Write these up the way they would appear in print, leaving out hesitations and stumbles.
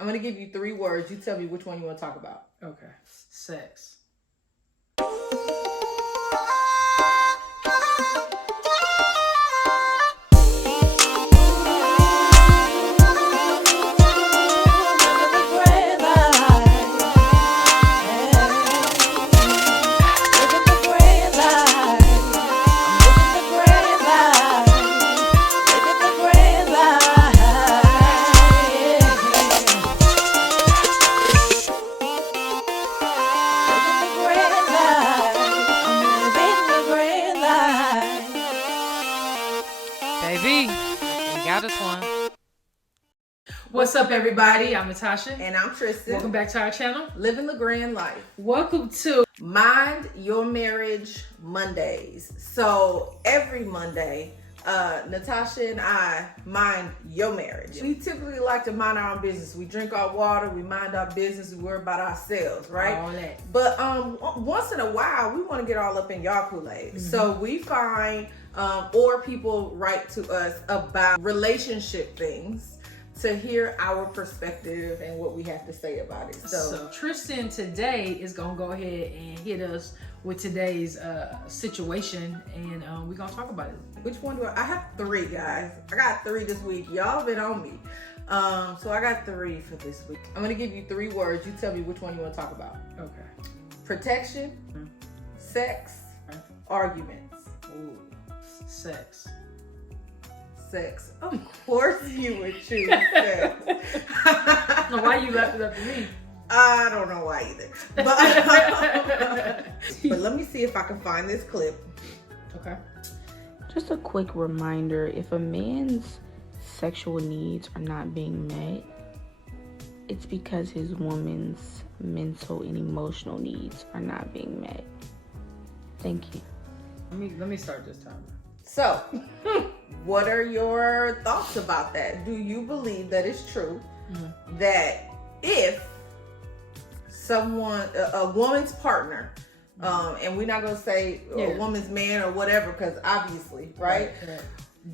I'm going to give you 3 words. You tell me which one you want to talk about. Okay. Sex. What's up, everybody? I'm Natasha. And I'm Tristan. Welcome back to our channel, Livin LaGrande Lyfe. Welcome to Mind Your Marriage Mondays. So every Monday, Natasha and I mind your marriage. We typically like to mind our own business. We drink our water, we mind our business, we worry about ourselves, right? All that. But once in a while, we want to get all up in y'all Kool-Aid. Mm-hmm. So we find, or people write to us about relationship things to hear our perspective and what we have to say about it. So Tristan today is gonna go ahead and hit us with today's situation, and we're gonna talk about it. Which one do I have 3, guys. I got 3 this week. Y'all been on me. So I got 3 for this week. I'm gonna give you 3 words. You tell me which one you want to talk about. Okay. Protection, sex, arguments. Ooh. Sex. Sex. Of course you would choose sex. Why you left it up to me? I don't know why either. But let me see if I can find this clip. Okay. Just a quick reminder, if a man's sexual needs are not being met, it's because his woman's mental and emotional needs are not being met. Thank you. Let me start this time. So, what are your thoughts about that? Do you believe that it's true that if someone, a woman's partner, and we're not going to say a woman's man or whatever, because obviously, right?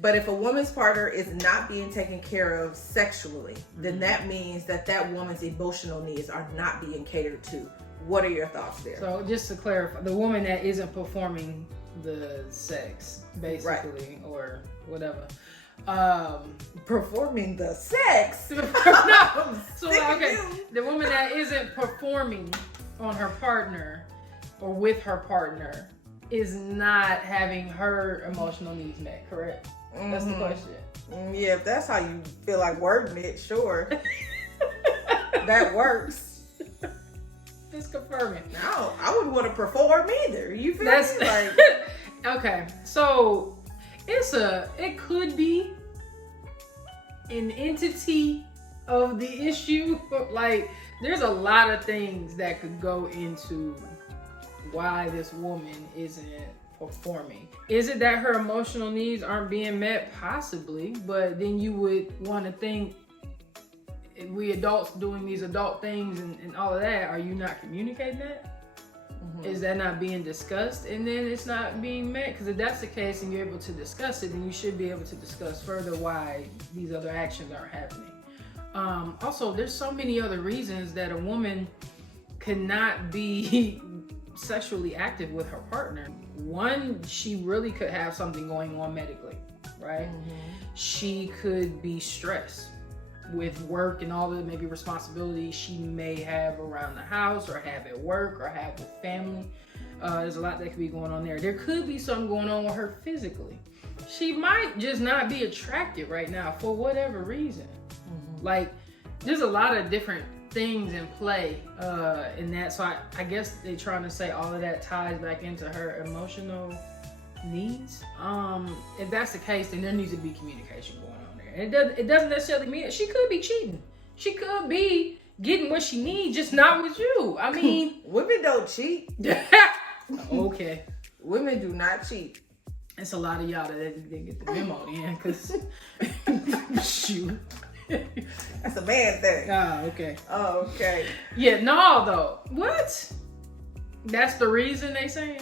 But if a woman's partner is not being taken care of sexually, then that means that that woman's emotional needs are not being catered to. What are your thoughts there? So just to clarify, the woman that isn't performing the sex, basically, or whatever. Performing the sex? No. So, okay, the woman that isn't performing on her partner or with her partner is not having her emotional needs met, correct? Mm-hmm. That's the question. Yeah, if that's how you feel like wording it, sure. That works. Just confirming. No, I wouldn't want to perform either. You feel me? Like, okay, so it could be an entity of the issue. Like, there's a lot of things that could go into why this woman isn't performing. Is it that her emotional needs aren't being met? Possibly, but then you would want to think, we adults doing these adult things and all of that, are you not communicating that? Mm-hmm. Is that not being discussed? And then it's not being met? Because if that's the case and you're able to discuss it, then you should be able to discuss further why these other actions aren't happening. Also, there's so many other reasons that a woman cannot be sexually active with her partner. One, she really could have something going on medically, right? Mm-hmm. She could be stressed with work and all the maybe responsibilities she may have around the house or have at work or have with family. There's a lot that could be going on there. There could be something going on with her physically. She might just not be attracted right now for whatever reason. Mm-hmm. Like, there's a lot of different things in play in that. So I guess they're trying to say all of that ties back into her emotional needs. If that's the case, then there needs to be communication going on. It doesn't necessarily mean that she could be cheating. She could be getting what she needs, just not with you. I mean, women don't cheat. Okay. Women do not cheat. It's a lot of y'all that didn't get the memo then, because shoot. That's a man thing. Okay. Oh, okay. Yeah, no, though. What? That's the reason they saying?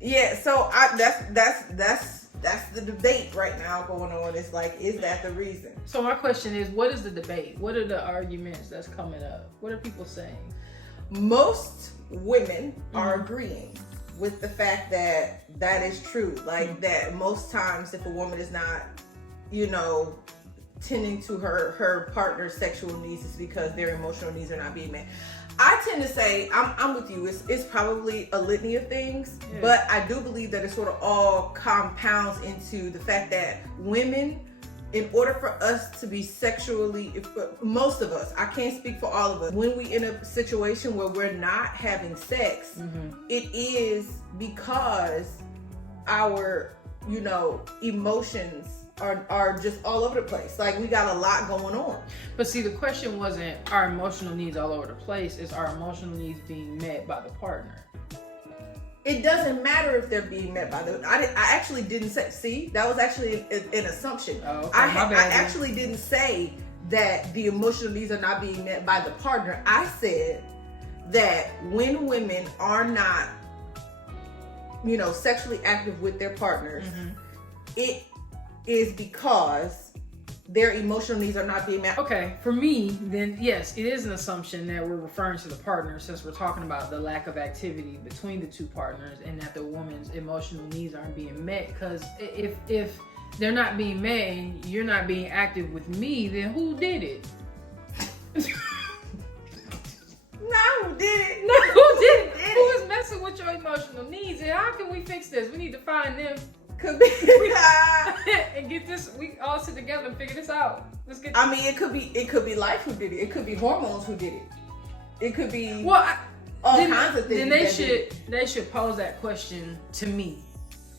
Yeah, so that's that's the debate right now going on. It's like, is that the reason? So my question is, what is the debate? What are the arguments that's coming up? What are people saying? Most women are agreeing with the fact that that is true. Like that most times if a woman is not, tending to her partner's sexual needs, is because their emotional needs are not being met. I tend to say, I'm with you, it's probably a litany of things, but I do believe that it sort of all compounds into the fact that women, in order for us to be sexually, most of us, I can't speak for all of us, when we in a situation where we're not having sex, it is because our, emotions are just all over the place. Like, we got a lot going on. But see, the question wasn't our emotional needs all over the place, it's our emotional needs being met by the partner. It doesn't matter if they're being met by the. I actually didn't say. See, that was actually an assumption. Oh, okay. I actually didn't say that the emotional needs are not being met by the partner. I said that when women are not, sexually active with their partners, it is because their emotional needs are not being met. Okay, for me, then yes, it is an assumption that we're referring to the partner, since we're talking about the lack of activity between the two partners and that the woman's emotional needs aren't being met. Because if they're not being met and you're not being active with me, then who did it? No, who did it? No, who did it? Who is messing with your emotional needs? And how can we fix this? We need to find them. Could be. And get this. We all sit together and figure this out. Let's get. I mean, it could be life who did it. It could be hormones who did it. It could be kinds of things. Then they should pose that question to me.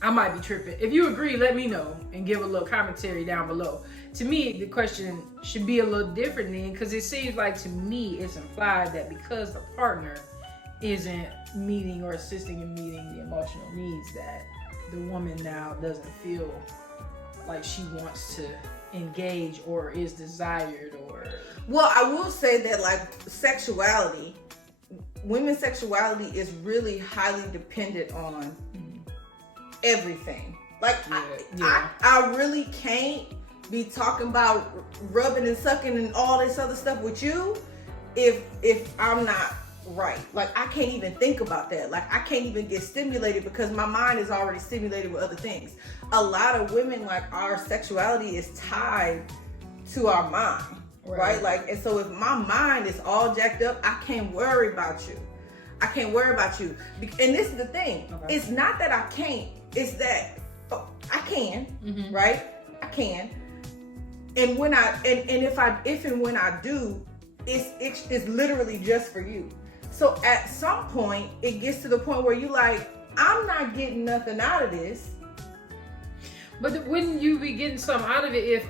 I might be tripping. If you agree, let me know and give a little commentary down below. To me, the question should be a little different then, because it seems like to me it's implied that because the partner isn't meeting or assisting in meeting the emotional needs, that the woman now doesn't feel like she wants to engage or is desired or... Well, I will say that, like, women's sexuality is really highly dependent on everything. Like, I really can't be talking about rubbing and sucking and all this other stuff with you if I'm not right. Like, I can't even think about that. Like, I can't even get stimulated because my mind is already stimulated with other things. A lot of women, like, our sexuality is tied to our mind, right? Like, and so if my mind is all jacked up, I can't worry about you. I can't worry about you. And this is the thing. Okay. It's not that I can't. It's that I can, right? I can. And when if and when I do, it's literally just for you. So at some point, it gets to the point where you like, I'm not getting nothing out of this. But wouldn't you be getting something out of it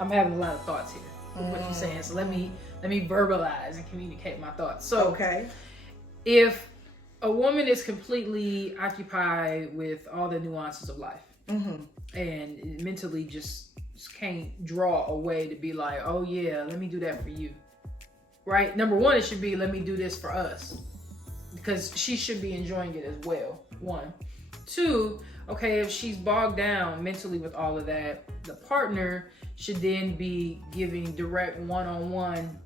I'm having a lot of thoughts here with what you're saying. So let me verbalize and communicate my thoughts. So if a woman is completely occupied with all the nuances of life and mentally just can't draw a way to be like, oh yeah, let me do that for you. Right? Number one, it should be, let me do this for us. Because she should be enjoying it as well. One. Two, okay, if she's bogged down mentally with all of that, the partner should then be giving direct one-on-one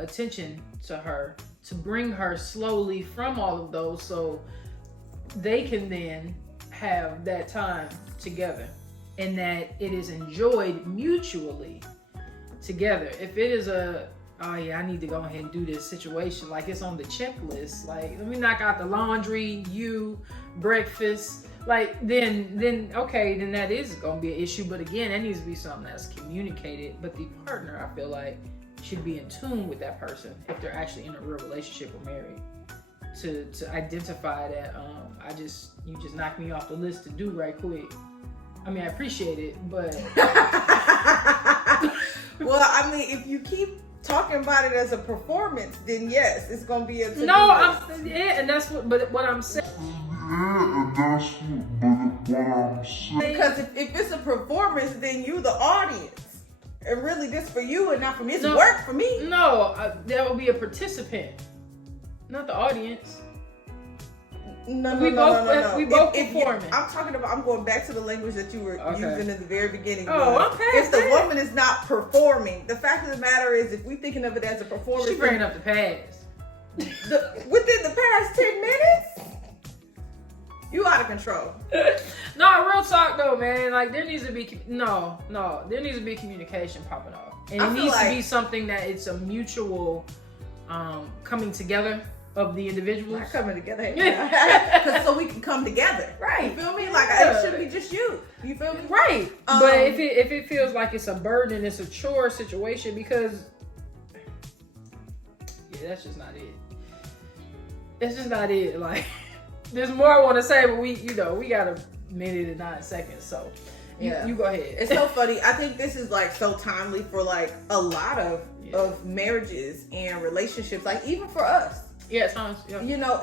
attention to her to bring her slowly from all of those so they can then have that time together and that it is enjoyed mutually together. If it is oh yeah, I need to go ahead and do this situation, like it's on the checklist, like let me knock out the laundry, breakfast, like then that is gonna be an issue. But again, that needs to be something that's communicated. But the partner, I feel like, should be in tune with that person if they're actually in a real relationship or married, to identify that you just knocked me off the list to do right quick. I mean, I appreciate it, but well, I mean, if you keep talking about it as a performance, then yes, it's gonna be a and that's what I'm saying. Because if it's a performance, then you the audience, and really this for you and not for me. It's work for me. No, that will be a participant, not the audience. No. We both performing. I'm going back to the language that you were using in the very beginning. Okay. If the woman is not performing, the fact of the matter is, if we thinking of it as a performance, she bringing up the past. Within the past 10 minutes, you out of control. No, real talk though, man. Like there needs to be there needs to be communication popping off, and it needs to be something that it's a mutual coming together of the individuals. Not coming together, because so we can come together, right? You feel me? Like it shouldn't be just you. You feel me? Right. But if it feels like it's a burden, it's a chore situation, because that's just not it. That's just not it. Like there's more I want to say, but we got a minute and 9 seconds, so you go ahead. It's so funny. I think this is like so timely for like a lot of marriages and relationships, like even for us. Yeah, at times. Yeah. You know,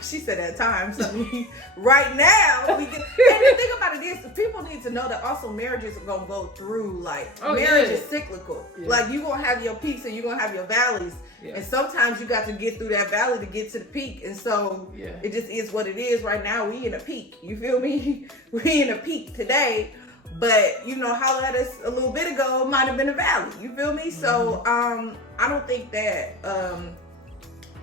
she said at times. I mean, right now we can. And the thing about it is, people need to know that also marriages are gonna go through marriage is cyclical. Yeah. Like you're gonna have your peaks and you're gonna have your valleys. Yeah. And sometimes you got to get through that valley to get to the peak. And so it just is what it is. Right now we in a peak. You feel me? We in a peak today. But you know, holler at us a little bit ago, it might have been a valley. You feel me? Mm-hmm. So I don't think that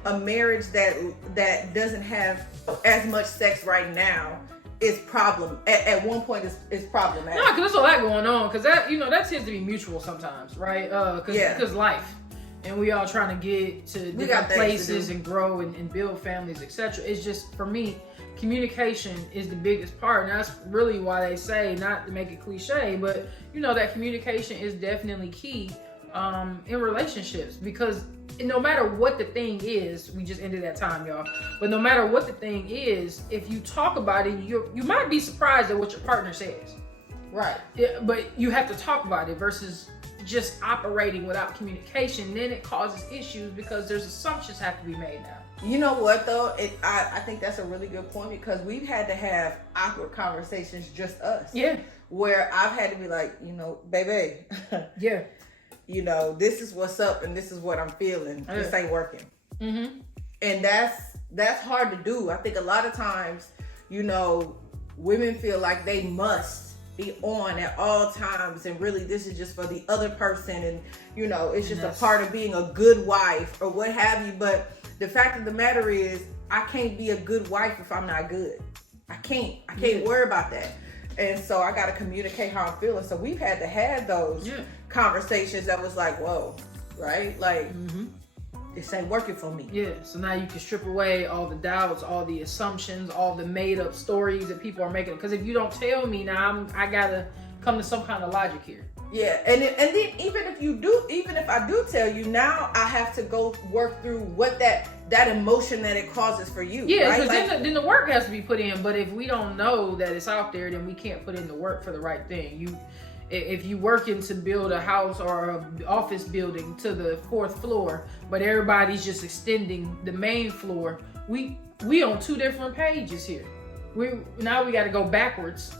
a marriage that doesn't have as much sex right now is problem. At one point is problematic. No, because there's a lot going on. Because that tends to be mutual sometimes, right? Because life. And we all trying to get to different places and grow and build families, etc. It's just, for me, communication is the biggest part. And that's really why they say, not to make it cliche, but that communication is definitely key in relationships. Because no matter what the thing is, we just ended that time, y'all. But no matter what the thing is, if you talk about it, you might be surprised at what your partner says. Right. Yeah, but you have to talk about it versus just operating without communication. Then it causes issues because there's assumptions have to be made now. You know what though? I think that's a really good point, because we've had to have awkward conversations, just us. Yeah. Where I've had to be like, baby. Yeah. This is what's up and this is what I'm feeling. Yeah. This ain't working. Mm-hmm. And that's hard to do. I think a lot of times, women feel like they must be on at all times, and really this is just for the other person, and it's just a part of being a good wife or what have you. But the fact of the matter is, I can't be a good wife if I'm not good. I can't worry about that. And so I got to communicate how I'm feeling. So we've had to have those conversations that was like, whoa, right? Like, this ain't working for me. Yeah, so now you can strip away all the doubts, all the assumptions, all the made up stories that people are making. Because if you don't tell me now, I got to come to some kind of logic here. Yeah, and then even if I do tell you, now I have to go work through what that emotion that it causes for you. Yeah, because then the work has to be put in. But if we don't know that it's out there, then we can't put in the work for the right thing. If you working to build a house or an office building to the 4th floor, but everybody's just extending the main floor, we on 2 different pages here. Now we got to go backwards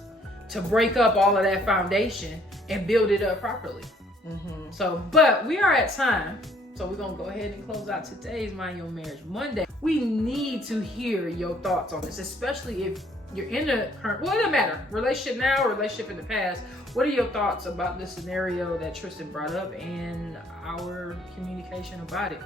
to break up all of that foundation and build it up properly. Mm-hmm. So, but we are at time. So we're going to go ahead and close out today's Mind Your Marriage Monday. We need to hear your thoughts on this, especially if you're in a current, well, it doesn't matter, relationship now or relationship in the past. What are your thoughts about this scenario that Tristan brought up and our communication about it?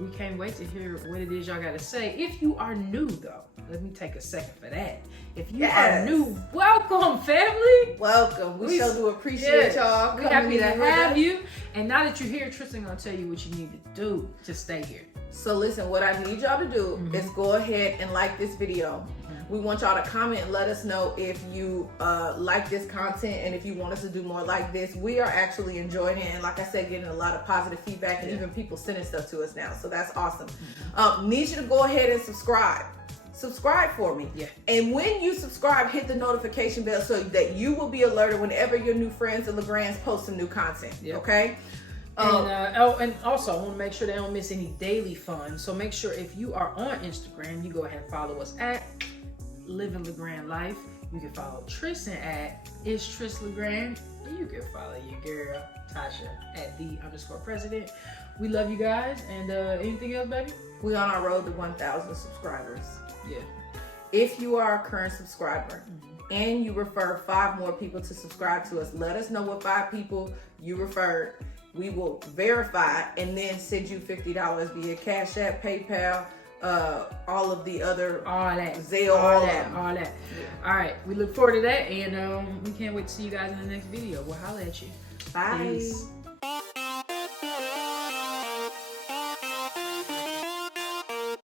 We can't wait to hear what it is y'all got to say. If you are new, though, let me take a second for that. If you are new, welcome, family. Welcome. We so do appreciate y'all. We're happy to have you. And now that you're here, Tristan gonna tell you what you need to do to stay here. So listen, what I need y'all to do is go ahead and like this video. We want y'all to comment and let us know if you like this content and if you want us to do more like this. We are actually enjoying it, and like I said, getting a lot of positive feedback, and even people sending stuff to us now. So that's awesome. Need you to go ahead and subscribe. Subscribe for me. Yeah. And when you subscribe, hit the notification bell so that you will be alerted whenever your new friends and LaGrandes post some new content. Yeah. Okay? And also, I want to make sure they don't miss any daily fun. So make sure if you are on Instagram, you go ahead and follow us at Livin LaGrande Lyfe. You can follow Tristan at @IsTrisLaGrande. And you can follow your girl, Tasha, at @the_president. We love you guys. And anything else, baby? We on our road to 1,000 subscribers. Yeah. If you are a current subscriber and you refer 5 more people to subscribe to us, let us know what 5 people you referred. We will verify and then send you $50 via Cash App, PayPal, all of the other, all that, Zelle, all that. Yeah. All right, we look forward to that, and we can't wait to see you guys in the next video. We'll holla at you. Bye. Peace.